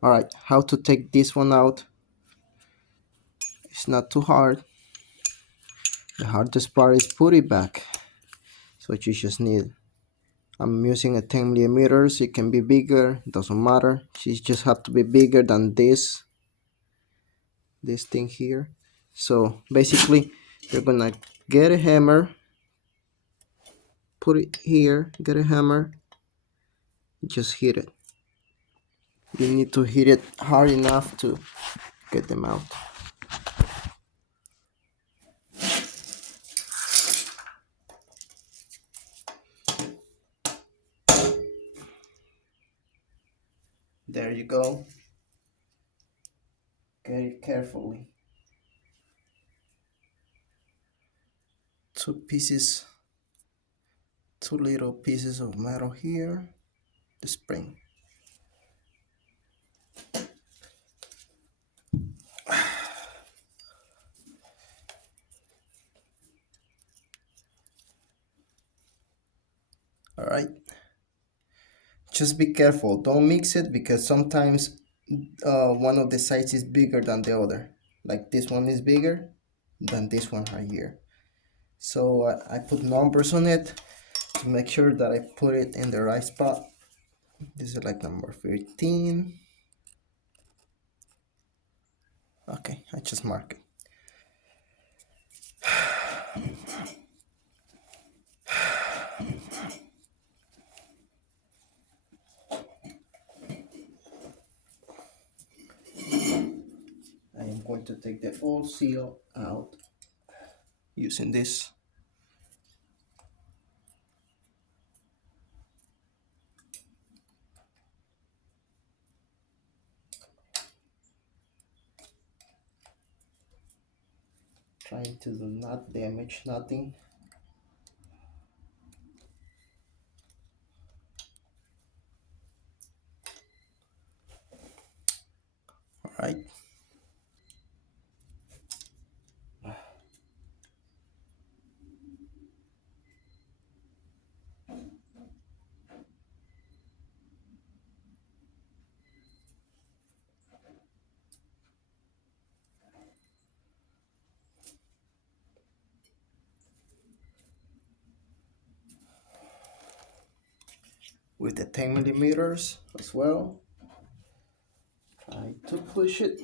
Alright, how to take this one out? It's not too hard. The hardest part is put it back. So you just need, I'm using a 10 millimeters. It can be bigger, doesn't matter. It just have to be bigger than this thing here. So basically you're gonna get a hammer, put it here, get a hammer, just hit it. You need to hit it hard enough to get them out. There you go. Get it carefully. Two pieces, two little pieces of metal here, the spring. All right, just be careful, don't mix it, because sometimes one of the sides is bigger than the other. Like this one is bigger than this one right here. So I put numbers on it to make sure that I put it in the right spot. This is like number 13. Okay, I just mark it. I am going to take the old seal out using this. Trying to do not damage nothing. All right. With the 10 millimeters as well. Try to push it.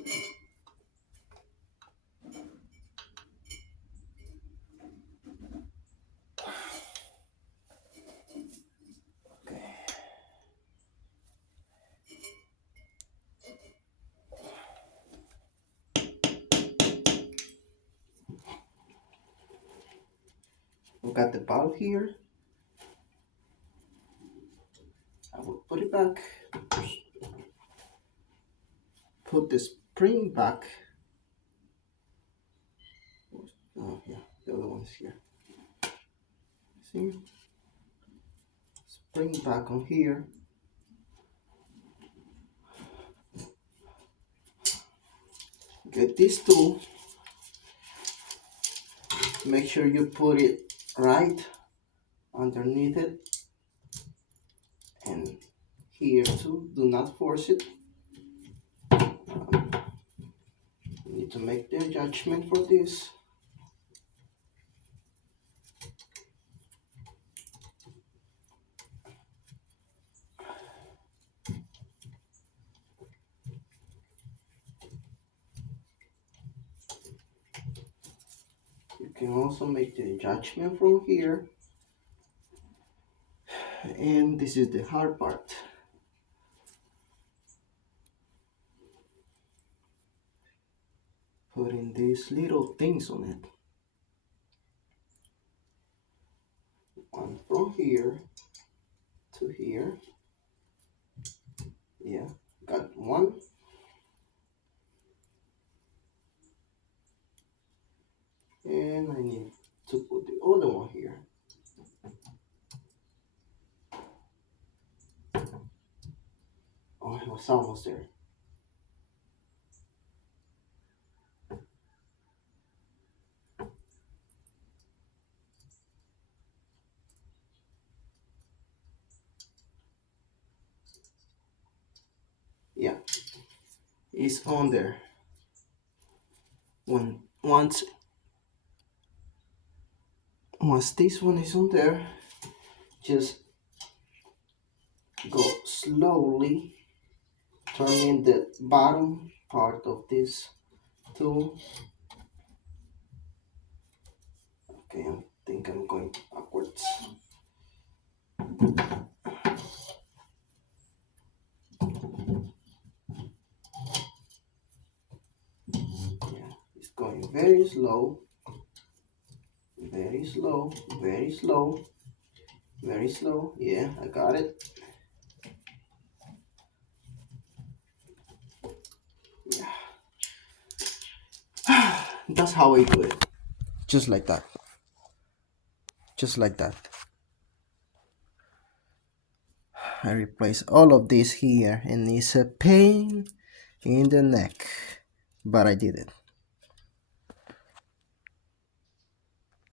Okay. We got the valve here. I will put it back. Put the spring back. Oh yeah, the other one's here. See? Spring back on here. Get this tool. Make sure you put it right underneath it. And here too, do not force it. You need to make the adjustment for this. You can also make the adjustment from here. And this is the hard part. Putting these little things on it. One from here to here. Yeah, got one. And I need to put the other one here. Oh, I was almost there. Yeah, is on there. Once this one is on there, just go slowly turning the bottom part of this tool. Okay, I think I'm going backwards. Yeah, it's going very slow, very slow, very slow, very slow. Yeah, I got it. Yeah, that's how I do it. Just like that. Just like that. I replace all of this here and it's a pain in the neck, but I did it.